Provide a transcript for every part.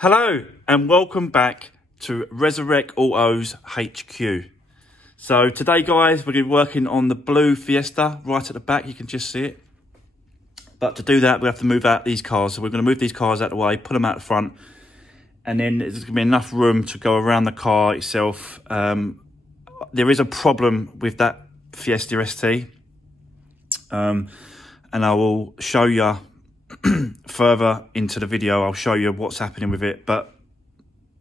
Hello and welcome back to Resurwreck Autos HQ. So today guys, we're going to be working on the blue Fiesta right at the back. You can just see it. But to do that, we have to move out these cars. So we're going to move these cars out of the way, put them out the front, and then there's going to be enough room to go around the car itself. There is a problem with that Fiesta ST. And I will show you further into the video. I'll show you what's happening with it, but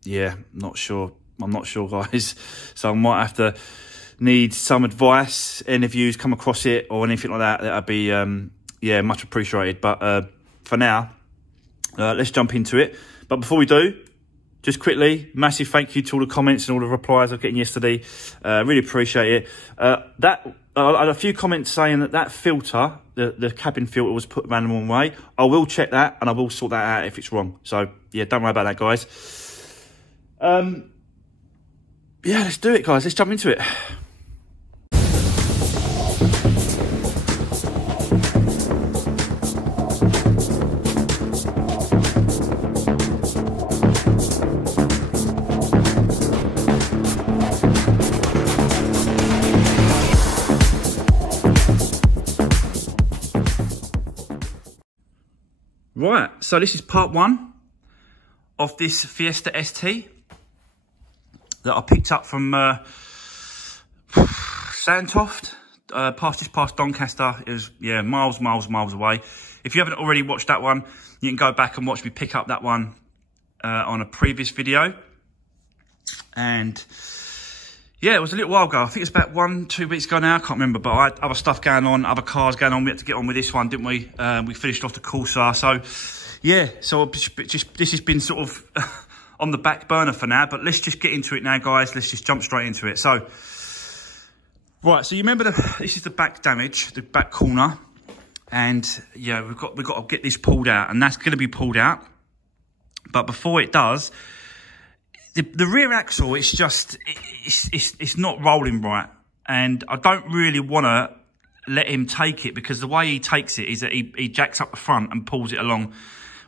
yeah, I'm not sure guys, so I might have to need some advice. Any of you come across it or anything like that, that'd be yeah, much appreciated. But for now, let's jump into it. But before we do, just quickly, massive thank you to all the comments and all the replies I'm getting yesterday. Really appreciate it. I had a few comments saying that filter, the cabin filter, was put around the wrong way. I will check that and I will sort that out if it's wrong. So yeah, don't worry about that, guys. Yeah, let's do it, guys. Let's jump into it. Right, so this is part one of this Fiesta ST that I picked up from Sandtoft, past Doncaster. It was, yeah, miles away. If you haven't already watched that one, you can go back and watch me pick up that one on a previous video. And yeah, it was a little while ago. I think it's about 1-2 weeks ago now. I can't remember, but I had other stuff going on, other cars going on. We had to get on with this one, didn't we? We finished off the Corsa. So yeah, so this has been sort of on the back burner for now, but let's just get into it now, guys. Let's just jump straight into it. So, right, so you remember this is the back damage, the back corner, and yeah, we've got to get this pulled out, and that's going to be pulled out. But before it does, the rear axle, it's just it's not rolling right, and I don't really want to let him take it, because the way he takes it is that he jacks up the front and pulls it along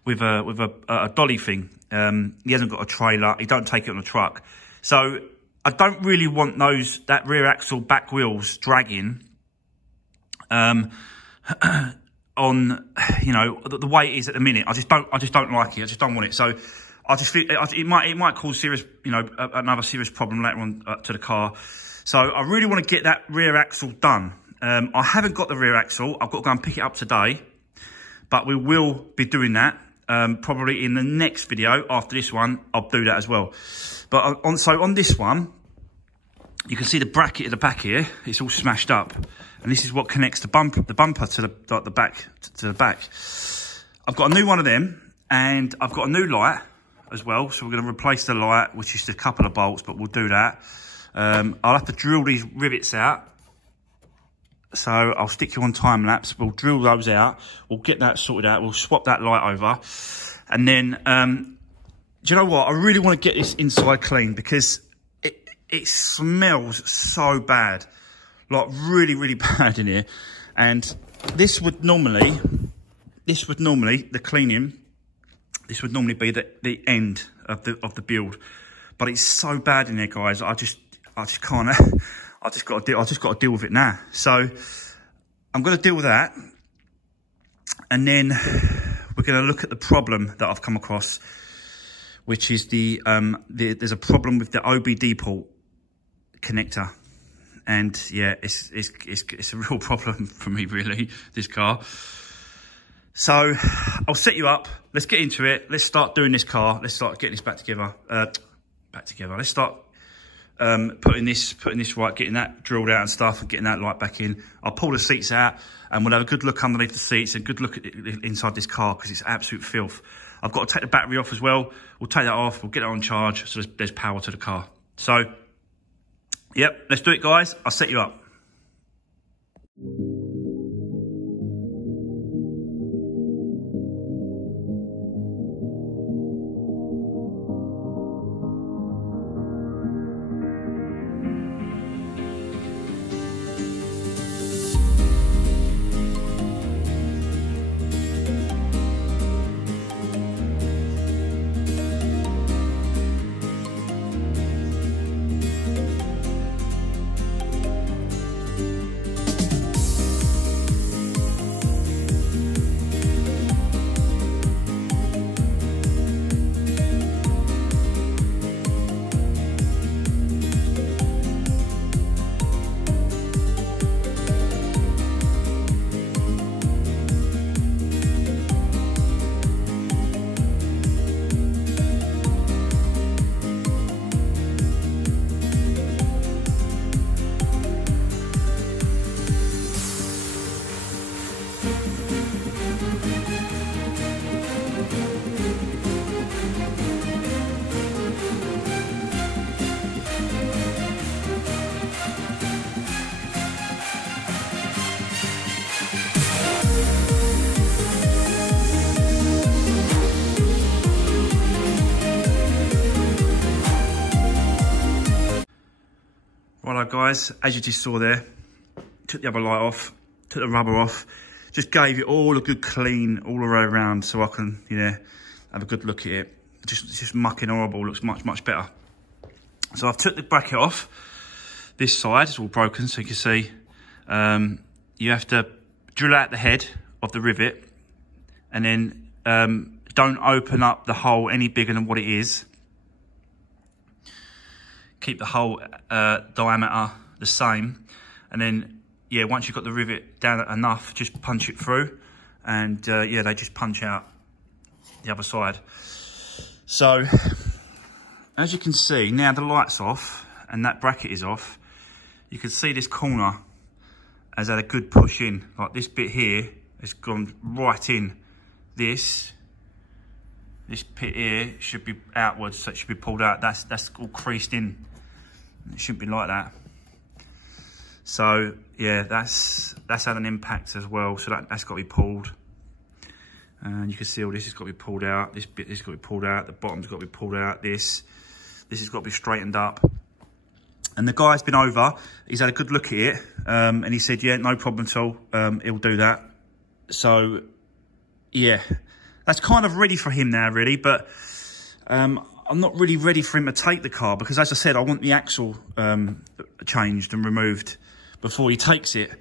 with a dolly thing. He hasn't got a trailer. He don't take it on a truck. So I don't really want that rear axle back wheels dragging on, you know, the way it is at the minute. I just don't like it. I just don't want it. So I just feel it might cause serious, you know, another serious problem later on to the car. So I really want to get that rear axle done. I haven't got the rear axle. I've got to go and pick it up today, but we will be doing that. Probably in the next video after this one, I'll do that as well. But on this one, you can see the bracket at the back here. It's all smashed up, and this is what connects the bumper to the back. I've got a new one of them, and I've got a new light as well. So we're going to replace the light, which is a couple of bolts, but we'll do that. I'll have to drill these rivets out. So I'll stick you on time lapse. We'll drill those out. We'll get that sorted out. We'll swap that light over. And then, do you know what? I really want to get this inside clean, because it smells so bad. Like really bad in here. And this would normally, the cleaning, this would normally be the end of the build. But it's so bad in there, guys. I just can't. I just got to deal with it now. So I'm going to deal with that, and then we're going to look at the problem that I've come across, which is there's a problem with the OBD port connector, and yeah, it's a real problem for me, really, this car. So I'll set you up. Let's get into it. Let's start doing this car. Let's start getting this back together. Let's start putting this right, getting that drilled out and stuff, and getting that light back in. I'll pull the seats out, and we'll have a good look underneath the seats, and a good look at inside this car, because it's absolute filth. I've got to take the battery off as well. We'll take that off. We'll get it on charge, so there's power to the car. So, yep, let's do it, guys. I'll set you up. Righto guys, as you just saw there, took the other light off, took the rubber off, just gave it all a good clean all the way around so I can, yeah, have a good look at it. It's just mucking horrible, looks much better. So I've took the bracket off. This side is all broken, so you can see you have to drill out the head of the rivet, and then don't open up the hole any bigger than what it is. Keep the hole diameter the same, and then yeah, once you've got the rivet down enough, just punch it through, and yeah, they just punch out the other side. So as you can see, now the light's off and that bracket is off, you can see this corner has had a good push in. Like this bit here has gone right in. This bit here should be outwards, so it should be pulled out. That's all creased in. It shouldn't be like that. So yeah, that's had an impact as well. So that's got to be pulled. And you can see all this has got to be pulled out. This bit has got to be pulled out. The bottom's got to be pulled out. This has got to be straightened up. And the guy's been over. He's had a good look at it, and he said, yeah, no problem at all. He'll do that. So yeah, that's kind of ready for him now, really. But I'm not really ready for him to take the car because, as I said, I want the axle changed and removed before he takes it.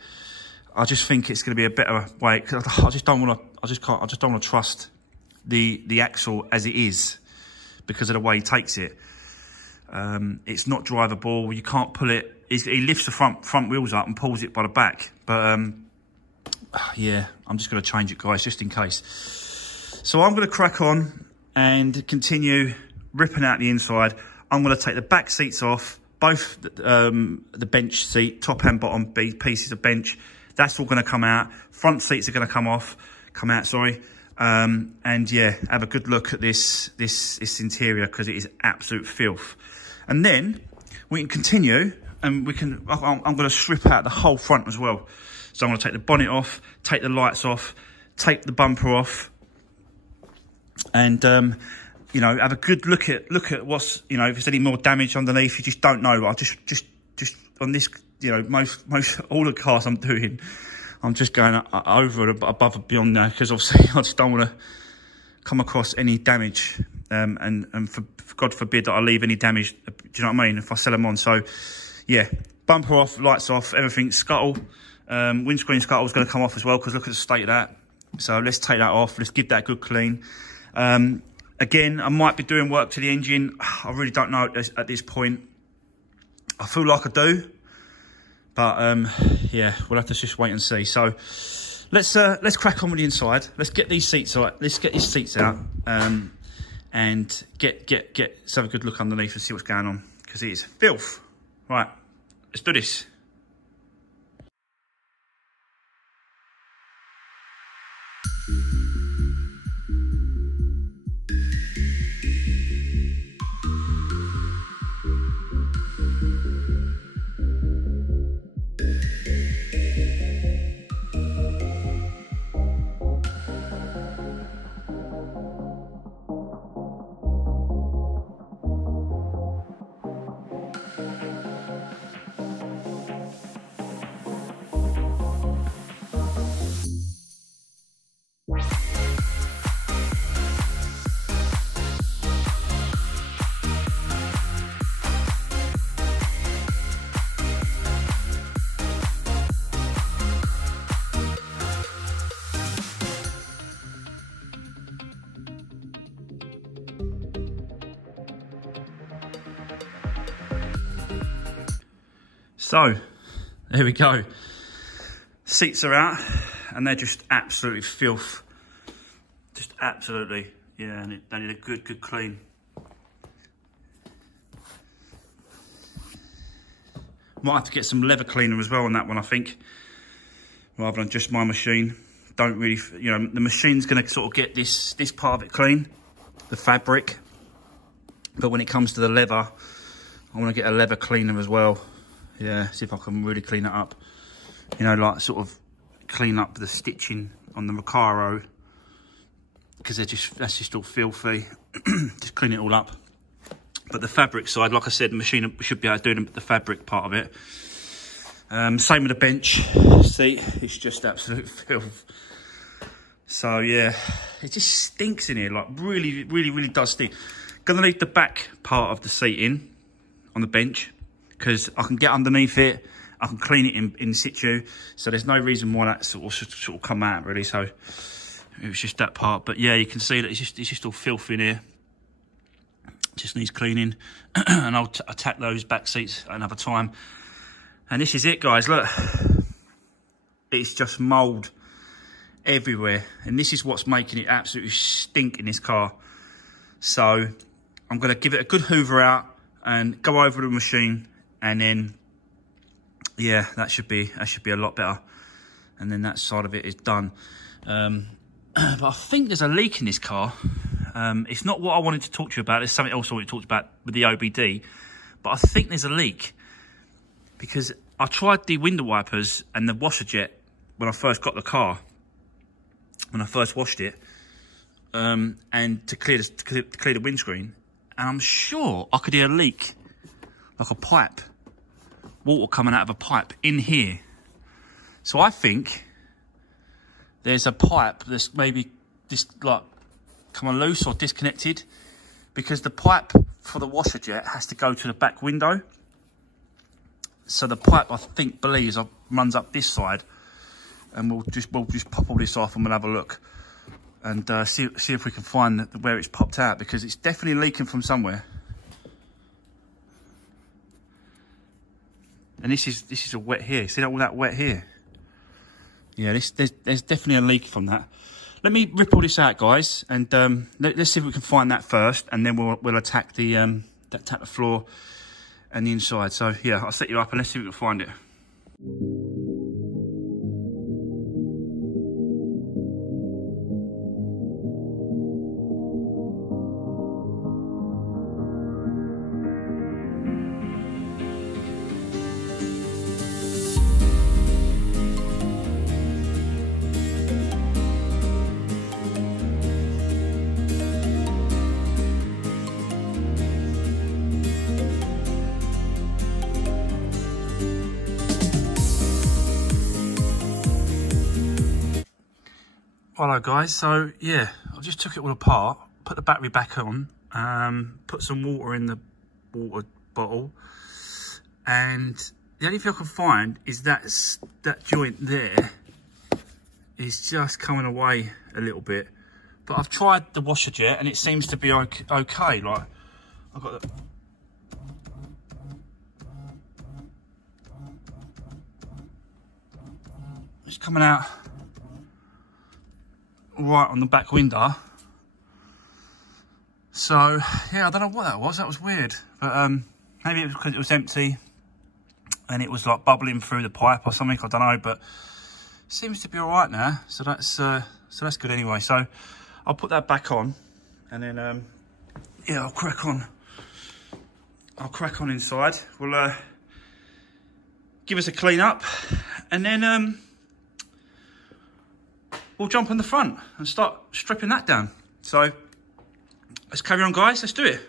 I just think it's going to be a better way. Cause I just don't want to. I just don't want to trust the axle as it is because of the way he takes it. It's not drivable. You can't pull it. He lifts the front wheels up and pulls it by the back. But yeah, I'm just going to change it, guys, just in case. So I'm going to crack on and continue ripping out the inside. I'm going to take the back seats off, both the bench seat, top and bottom pieces of bench. That's all going to come out. Front seats are going to come out, sorry. And yeah, have a good look at this interior because it is absolute filth. And then we can continue and I'm going to strip out the whole front as well. So I'm going to take the bonnet off, take the lights off, take the bumper off, and you know, have a good look at what's, you know, if there's any more damage underneath. You just don't know. I'll just on this, you know, most all the cars I'm doing, I'm just going over and above and beyond now because obviously I just don't want to come across any damage, and for God forbid that I leave any damage. Do you know what I mean? If I sell them on, so yeah, bumper off, lights off, everything. Scuttle, windscreen scuttle is going to come off as well because look at the state of that. So let's take that off. Let's give that a good clean. Again, I might be doing work to the engine. I really don't know at this point. I feel like I do, but yeah, we'll have to just wait and see. So let's crack on with the inside. Let's get these seats out. Let's get these seats out, and let's have a good look underneath and see what's going on because it is filth. Right, let's do this. So, there we go. Seats are out, and they're just absolutely filth. Just absolutely, yeah, and they need a good clean. Might have to get some leather cleaner as well on that one, I think, rather than just my machine. Don't really, you know, the machine's going to sort of get this part of it clean, the fabric. But when it comes to the leather, I want to get a leather cleaner as well. Yeah, see if I can really clean it up. You know, like sort of clean up the stitching on the Recaro because that's just all filthy. Just clean it all up. But the fabric side, like I said, the machine should be able to do the fabric part of it. Same with the bench seat, it's just absolute filth. So yeah, it just stinks in here, like really does stink. Gonna leave the back part of the seat on the bench, because I can get underneath it, I can clean it in situ, so there's no reason why that sort of come out really. So it was just that part, but yeah, you can see that it's just all filthy in here. Just needs cleaning. And I'll attack those back seats at another time. And this is it, guys, look, it's just mould everywhere, and this is what's making it absolutely stink in this car. So I'm going to give it a good hoover out and go over the machine, and then yeah, that should be a lot better, and then that side of it is done. But I think there's a leak in this car. It's not what I wanted to talk to you about. There's something else I wanted to talk about with the OBD, but I think there's a leak because I tried the window wipers and the washer jet when I first got the car, when I first washed it, and to clear the windscreen, and I'm sure I could hear a leak, like a pipe, water coming out of a pipe in here. So I think there's a pipe that's maybe like come loose or disconnected, because the pipe for the washer jet has to go to the back window. So the pipe, I think, runs up this side, and we'll just pop all this off and we'll have a look and see if we can find where it's popped out, because it's definitely leaking from somewhere. And this is a wet here. See all that wet here? Yeah, there's definitely a leak from that. Let me rip all this out, guys, and let's see if we can find that first, and then we'll attack the floor and the inside. So yeah, I'll set you up and let's see if we can find it. Hello guys, so yeah, I just took it all apart, put the battery back on, put some water in the water bottle, and the only thing I can find is that joint there is just coming away a little bit. But I've tried the washer jet and it seems to be okay. Like, I've got the, it's coming out right on the back window. So yeah, I don't know what that was. That was weird, but maybe it was because it was empty and it was like bubbling through the pipe or something. I don't know, but it seems to be all right now. So that's good anyway. So I'll put that back on, and then yeah, I'll crack on. I'll crack on inside. We'll give us a clean up, and then we'll jump on the front and start stripping that down. So let's carry on, guys. Let's do it.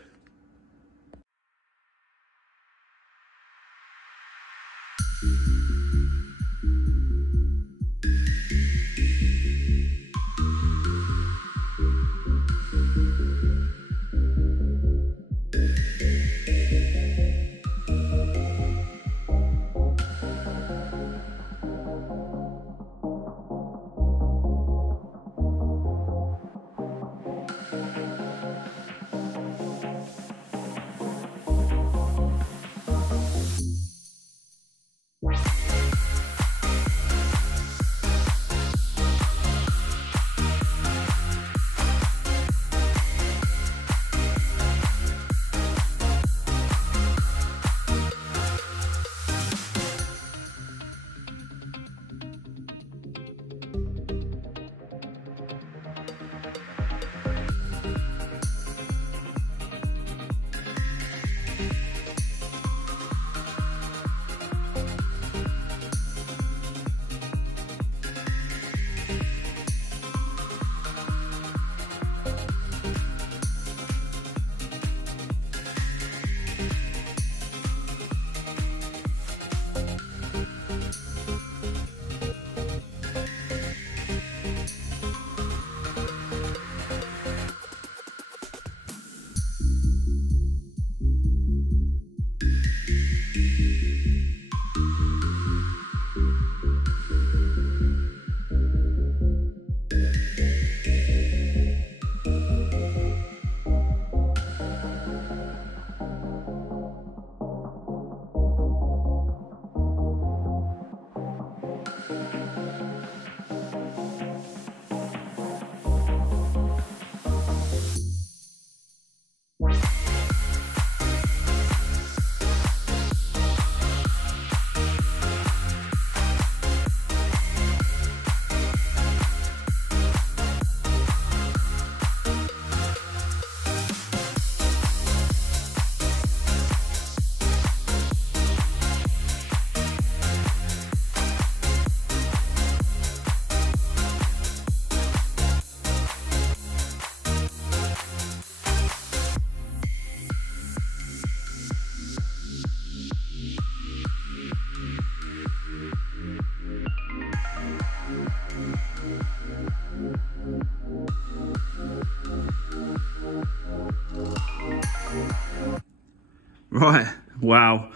Right, wow.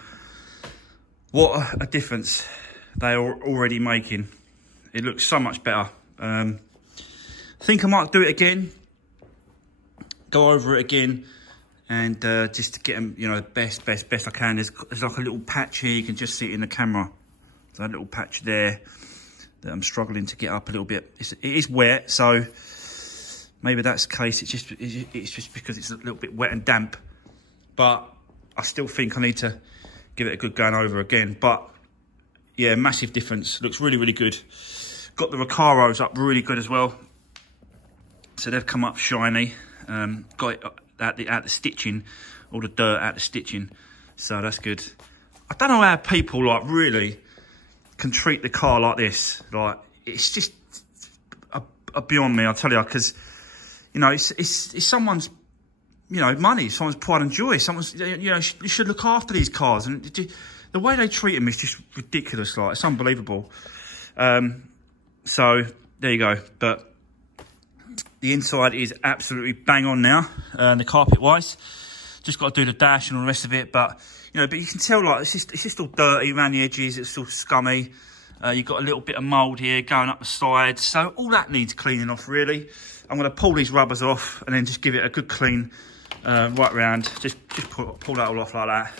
What a difference they are already making. It looks so much better. I think I might do it again. Go over it again. And just to get them, you know, best I can. There's like a little patch here. You can just see it in the camera. There's a little patch there that I'm struggling to get up a little bit. It is wet, so maybe that's the case. It's just because it's a little bit wet and damp. But I still think I need to give it a good going over again. But yeah, massive difference. Looks really, really good. Got the Recaros up really good as well. So they've come up shiny. Got it out the stitching, all the dirt out the stitching. So that's good. I don't know how people like really can treat the car like this. Like, it's just beyond me, I tell you, because, you know, it's someone's, you know, money, someone's pride and joy. Someone's, you know, you should look after these cars. And the way they treat them is just ridiculous. Like, it's unbelievable. So there you go. But the inside is absolutely bang on now, the carpet wise. Just got to do the dash and all the rest of it. But, you know, but you can tell, like, it's just all dirty around the edges. It's still scummy. You've got a little bit of mould here going up the sides. So all that needs cleaning off, really. I'm going to pull these rubbers off and then just give it a good clean right round. Just pull that all off like that.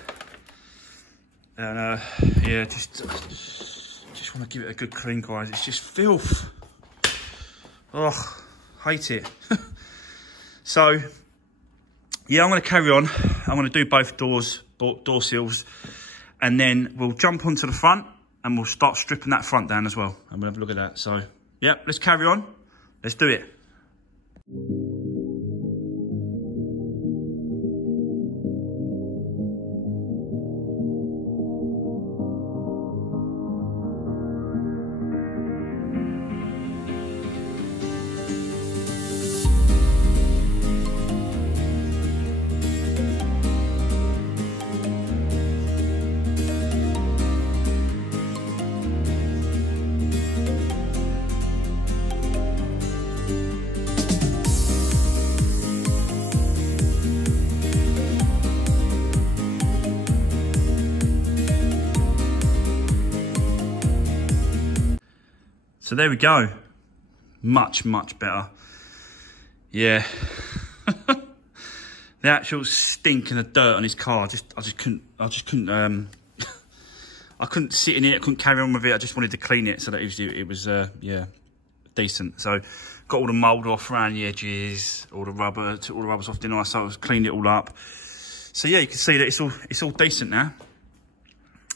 And, yeah, just want to give it a good clean, guys. It's just filth. Oh, hate it. So, yeah, I'm going to carry on. I'm going to do both door seals, and then we'll jump onto the front and we'll start stripping that front down as well. And we'll have a look at that. So, yeah, let's carry on. Let's do it. So there we go. Much better. Yeah. The actual stink and the dirt on his car, I just couldn't I couldn't sit in it, I couldn't carry on with it. I just wanted to clean it so that it was yeah, decent. So got all the mould off around the edges, all the rubber, took all the rubbers off, didn't I? So I cleaned it all up. So yeah, you can see that it's all decent now.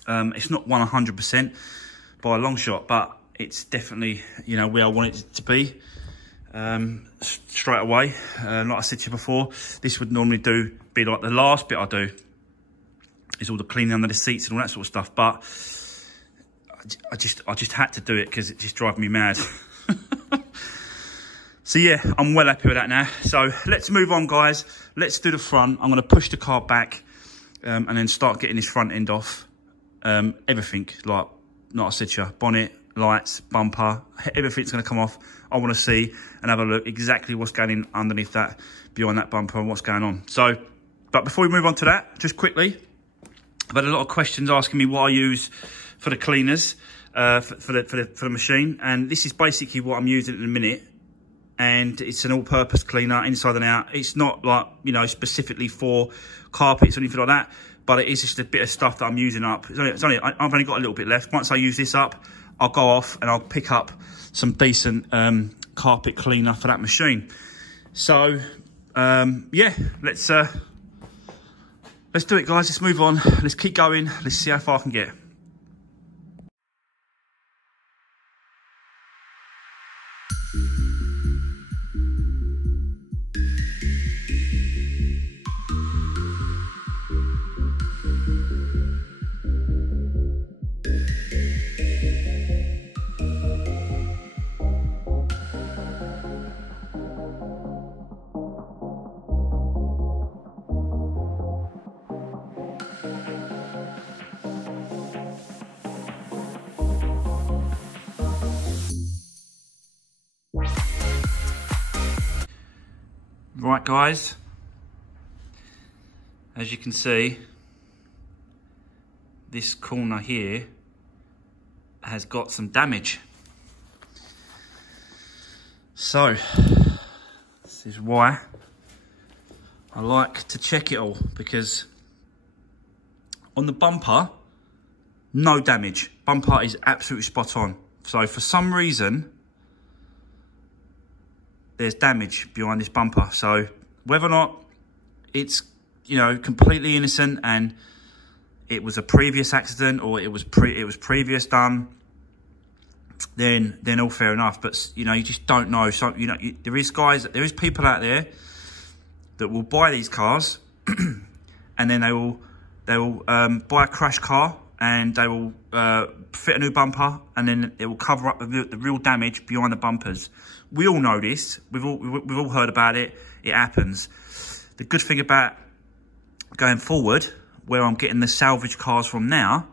It's not 100% by a long shot, but it's definitely, you know, where I want it to be straight away. Like I said to you before, this would normally be like the last bit I do is all the cleaning under the seats and all that sort of stuff. But I just had to do it because it just drives me mad. So yeah, I'm well happy with that now. So let's move on, guys. Let's do the front. I'm going to push the car back and then start getting this front end off. Everything, like I said to you, bonnet, lights, bumper, everything's going to come off. I want to see and have a look exactly what's going in underneath that, behind that bumper, and what's going on. So, but before we move on to that, just quickly, I've had a lot of questions asking me what I use for the cleaners for the machine, and this is basically what I'm using at the minute. And it's an all-purpose cleaner, inside and out. It's not like, you know, specifically for carpets or anything like that, but it is just a bit of stuff that I'm using up. I've only got a little bit left. Once I use this up, I'll go off and I'll pick up some decent carpet cleaner for that machine. So, yeah, let's do it, guys. Let's move on. Let's keep going. Let's see how far I can get. Right, guys, as you can see, this corner here has got some damage. So this is why I like to check it all, because on the bumper, no damage. Bumper is absolutely spot on. So for some reason, there's damage behind this bumper. So whether or not it's, you know, completely innocent and it was a previous accident, or it was previous done, then all fair enough. But you know, you just don't know. So you know, there is people out there that will buy these cars and then they will buy a crash car and they will fit a new bumper, and then it will cover up the real damage behind the bumpers. We all know this. We've all heard about it. It happens. The good thing about going forward, where I'm getting the salvage cars from now,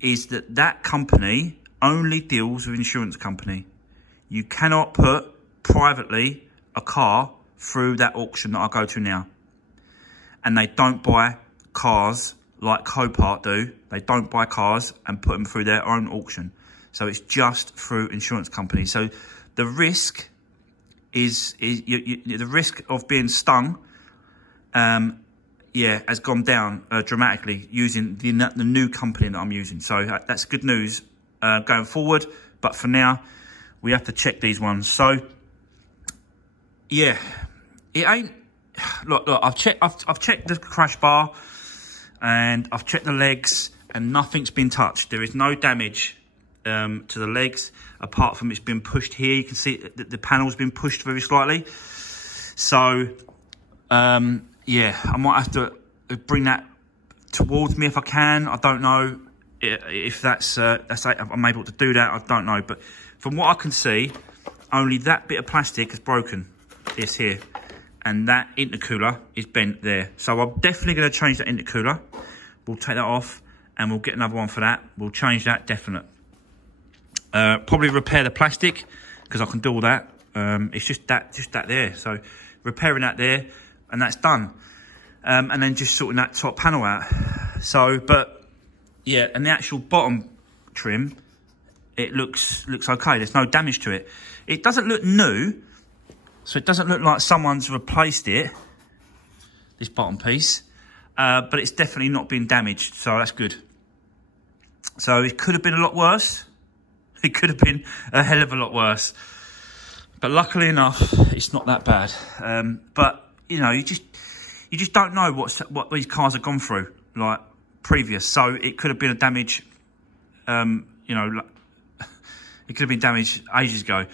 is that company only deals with insurance company. You cannot put privately a car through that auction that I go to now. And they don't buy cars like Copart do. They don't buy cars and put them through their own auction. So it's just through insurance companies. So the risk is the risk of being stung, yeah, has gone down dramatically using the new company that I'm using. So that's good news going forward. But for now, we have to check these ones. So yeah, it ain't. Look, I've checked the crash bar and I've checked the legs, and nothing's been touched. There is no damage to the legs, apart from it's been pushed here. You can see that the panel's been pushed very slightly. So yeah, I might have to bring that towards me if I can. I don't know if I'm able to do that. I don't know, but from what I can see, only that bit of plastic is broken. This here, and that intercooler is bent there. So I'm definitely going to change that intercooler. We'll take that off and we'll get another one for that. We'll change that, definite. Probably repair the plastic, because I can do all that. It's just that there. So repairing that there, and that's done. And then just sorting that top panel out. So, but yeah, and the actual bottom trim, it looks okay. There's no damage to it. It doesn't look new, so it doesn't look like someone's replaced it, this bottom piece. But it's definitely not been damaged, so that's good. So it could have been a lot worse. It could have been a hell of a lot worse. But luckily enough, it's not that bad. But you know, you just don't know what these cars have gone through, like previous. So it could have been a damage, you know, it could have been damaged ages ago,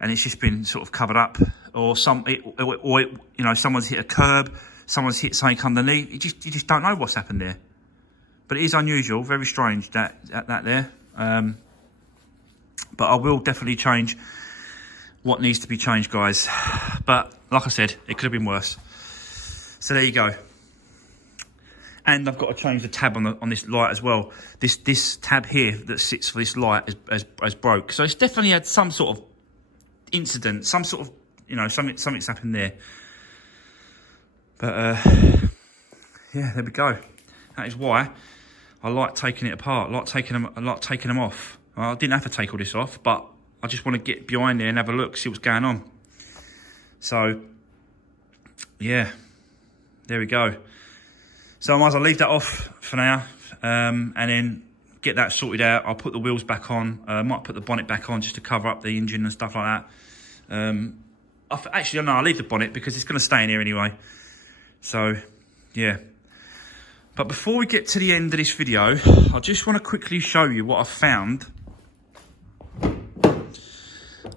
and it's just been sort of covered up, or you know, someone's hit a curb, someone's hit something underneath. You just don't know what's happened there. But it is unusual, very strange that there. But I will definitely change what needs to be changed, guys. But like I said, it could have been worse. So there you go. And I've got to change the tab on this light as well. This tab here that sits for this light has broke. So it's definitely had some sort of incident, some sort of, you know, something's happened there. But yeah, there we go. That is why I like taking it apart. I like taking them off. I didn't have to take all this off, but I just want to get behind there and have a look, see what's going on. So yeah, there we go. So I might as well leave that off for now, and then get that sorted out. I'll put the wheels back on. I might put the bonnet back on just to cover up the engine and stuff like that. Actually, no, I'll leave the bonnet because it's going to stay in here anyway. So, yeah. But before we get to the end of this video, I just want to quickly show you what I found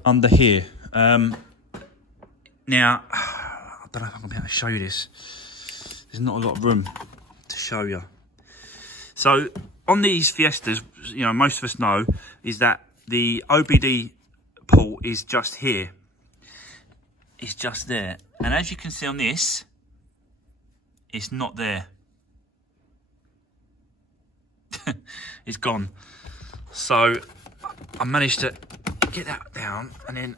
under here. Now, I don't know if I'm going to be able to show you this. There's not a lot of room to show you. So on these Fiestas, you know, most of us know is that the OBD port is just here. It's just there. And as you can see on this, it's not there. It's gone. So I managed to get that down, and then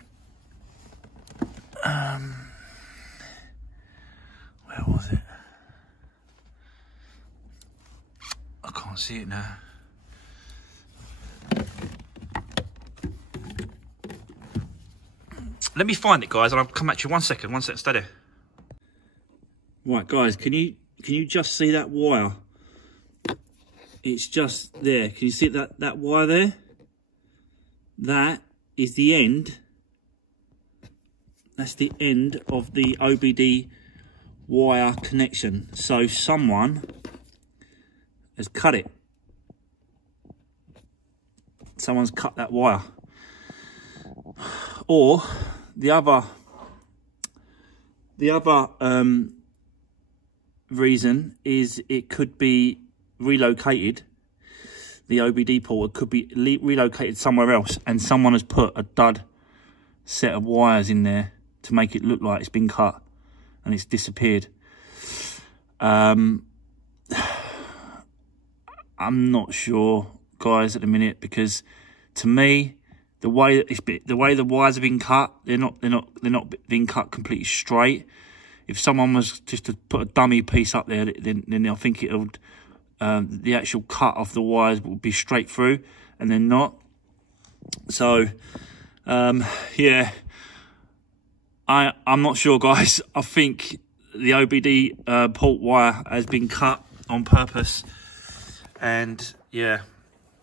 where was it? I can't can't see it now. Let me find it, guys, and I'll come back to you. One second, stay there. Right, guys, can you just see that wire? It's just there. Can you see that wire there? That is the end. That's the end of the OBD wire connection. So someone has cut it. Someone's cut that wire. Or the other reason is it could be relocated. The OBD port could be relocated somewhere else, and someone has put a dud set of wires in there to make it look like it's been cut and it's disappeared. I'm not sure, guys, at the minute, because to me, the way the wires have been cut, they're not being cut completely straight. If someone was just to put a dummy piece up there, then I think it would the actual cut of the wires would be straight through, and they're not. So yeah, I'm not sure, guys. I think the OBD port wire has been cut on purpose, and yeah,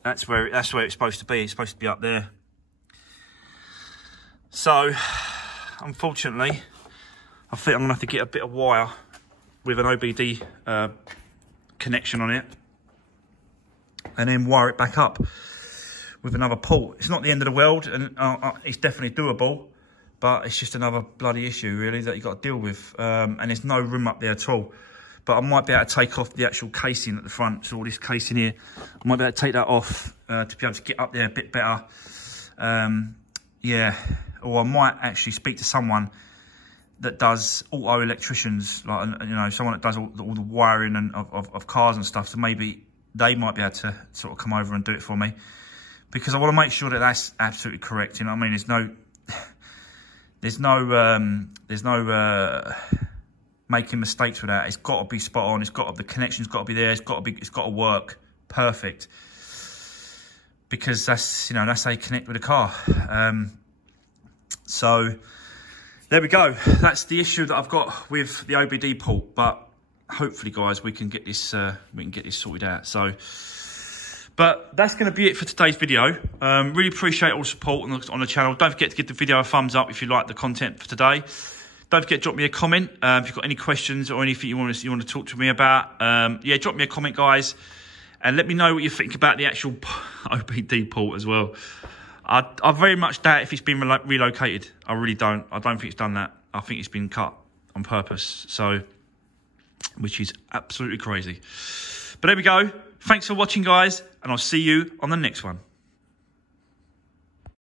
that's where it's supposed to be. It's supposed to be up there. So, unfortunately, I think I'm going to have to get a bit of wire with an OBD connection on it, and then wire it back up with another port. It's not the end of the world, and it's definitely doable, but it's just another bloody issue, really, that you've got to deal with. And there's no room up there at all. But I might be able to take off the actual casing at the front, so all this casing here, I might be able to take that off to be able to get up there a bit better. Yeah. Or I might actually speak to someone that does auto electricians, like, you know, someone that does all the wiring and of cars and stuff. So maybe they might be able to sort of come over and do it for me, because I want to make sure that that's absolutely correct. You know what I mean? There's no making mistakes with that. It's got to be spot on. The connection's got to be there. It's got to work perfect, because that's how you connect with a car. So there we go. That's the issue that I've got with the OBD port. But hopefully, guys, we can get this sorted out. So, but that's going to be it for today's video. Really appreciate all the support on the channel. Don't forget to give the video a thumbs up if you like the content for today. Don't forget to drop me a comment if you've got any questions or anything you want to talk to me about. Yeah, drop me a comment, guys, and let me know what you think about the actual OBD port as well. I very much doubt if it's been relocated. I really don't. I don't think it's done that. I think it's been cut on purpose. So, which is absolutely crazy. But there we go. Thanks for watching, guys, and I'll see you on the next one.